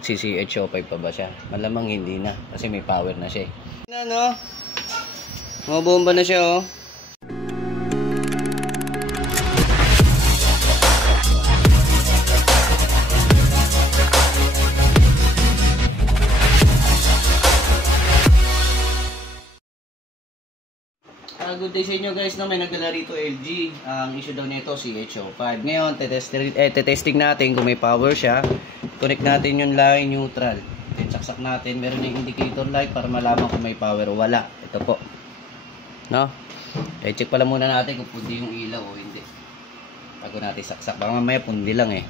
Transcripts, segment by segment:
CCH05 pa ba siya? Malamang hindi na kasi may power na siya eh. Ano? Mabomba na siya oh. Good day sa inyo guys, no? May nagdala rito LG. Ang issue daw nito CH05. Ngayon, testing natin kung may power siya. Connect natin yung line neutral. Then saksak natin, meron yung indicator light para malaman kung may power o wala. Ito po. No? Check pala muna natin kung pundi yung ilaw o hindi. Bago natin saksak. Baka mamaya pundi lang eh.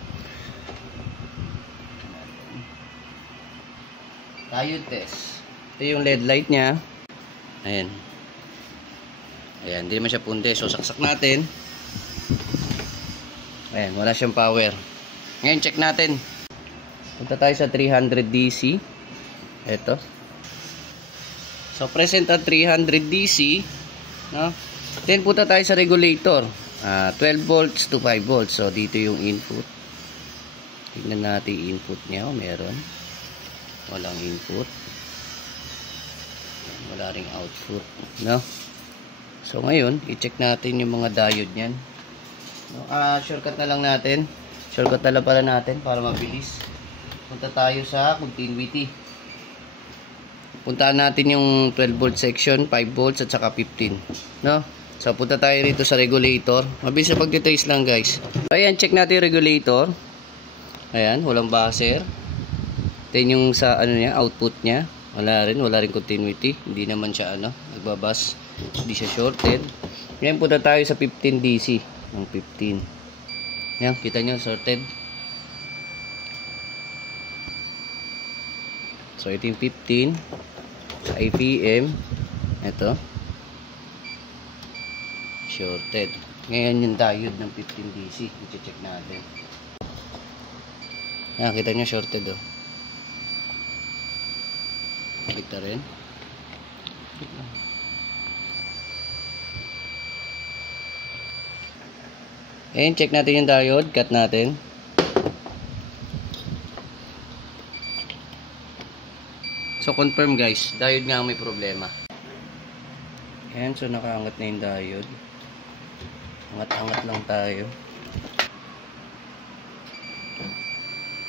Diode test. Ito yung LED light niya. Ayan. Ayan, hindi naman siya pundi. So, saksak natin. Ayan, wala siyang power. Ngayon, check natin. Punta tayo sa 300 DC. Ito. So, present at 300 DC. No? Then, punta tayo sa regulator. 12 volts to 5 volts. So, dito yung input. Tignan natin yung input niya. Meron. Walang input. Wala ring output. No? So ngayon, i-check natin yung mga diode niyan. Shortcut na lang natin. Shortcut na lang pala natin para mabilis. Punta tayo sa continuity. Puntaan natin yung 12 volt section, 5 volts at saka 15. No? So punta tayo rito sa regulator. Mabilis na pag-trace lang guys. Ayan, check natin yung regulator. Ayan, walang buzzer. Then yung sa ano niya, output niya. Wala rin continuity. Hindi naman siya nagbabas. Hindi siya shorted. Ngayon punta tayo sa 15 DC. Ang 15. Yan, kita nyo, shorted. So, ito yung 15. Sa IPM. Ito. Shorted. Ngayon yung diode ng 15 DC. I-check natin. Yan, kita nyo, shorted oh. Kita rin. Ayan, check natin yung diode, cut natin. So confirm guys, diode nga ang may problema. Ayan, so nakaangat na yung diode. Angat-angat lang tayo.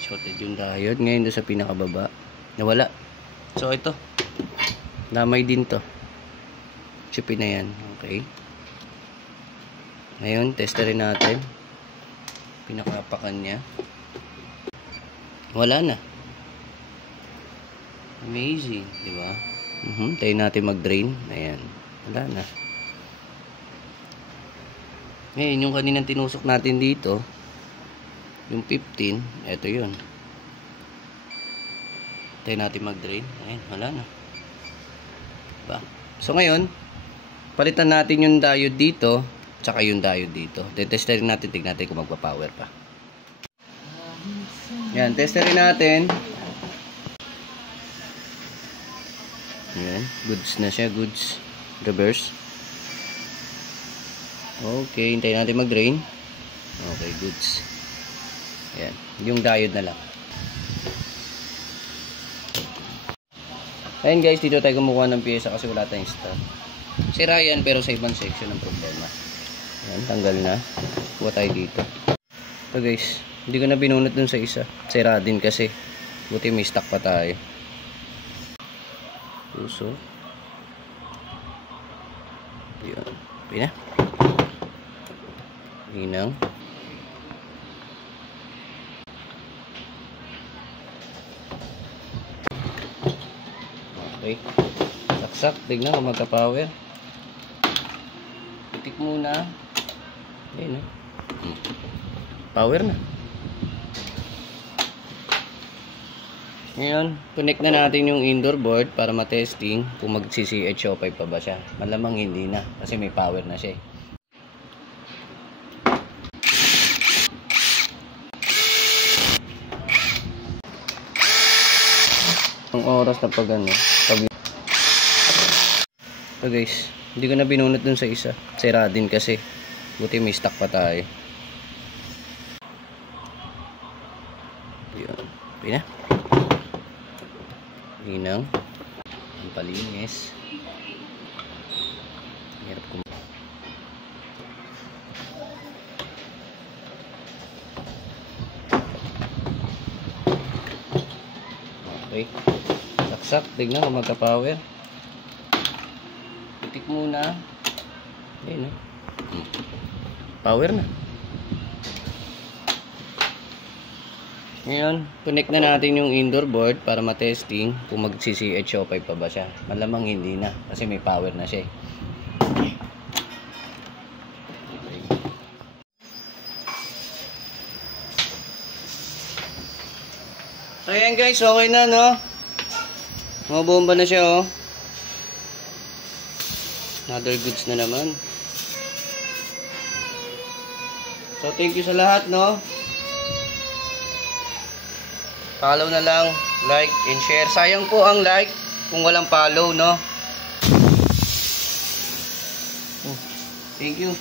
Shorted yung diode. Ngayon doon sa pinakababa, nawala. So ito, damay din to. Chipin na yan, okay. Ngayon, testerin natin. Pinakapakan niya. Wala na. Amazing, di ba? Tayo natin mag-drain. Ayan, wala na. Ngayon, yung kaninang tinusok natin dito, yung 15, eto yun. Tayo natin mag-drain. Ayan, wala na. Diba? So ngayon, palitan natin yung diode dito. Tsaka yung diode dito. Testerin natin, tignan natin kung magpa-power pa. Yan, testerin natin. Yan, goods na siya, goods. Reverse. Okay, hintayin natin mag-drain. Okay, goods. Yan, yung diode na lang. Ayan guys, dito tayo kumukuha ng pyesa kasi wala tayong stock. Sira yan pero sa ibang section ng problema. Ayan, tanggal na. Kuha tayo dito. Ito guys, hindi ko na binunot dun sa isa. Sira din kasi. Buti may stock pa tayo. Puso. Ayan. Pina. Hinang. Okay. Saksak. Tignan kung magka-power. Pitik muna. Ayun, power na. Ngayon, connect na natin yung indoor board para matesting kung mag-CCH05 pa ba siya. Malamang hindi na kasi may power na siya. Ang oras na pag ito guys, hindi ko na binunot dun sa isa. Sira din kasi. Buti may stock pa tayo. Yun. Pina. Ninang. Ang palinis. Hirap ko. Okay. Saksak. Tignan kung magka-power. Pitik muna. Ayun, power na. Ngayon, connect na natin yung indoor board para ma-testing kung mag-CCH05 pa ba siya. Malamang hindi na kasi may power na siya. So ayan guys, okay na no. Mabomba na siya oh. Another goods na naman. So thank you sa lahat no. Follow na lang, like and share. Sayang po ang like kung walang follow, no? Thank you.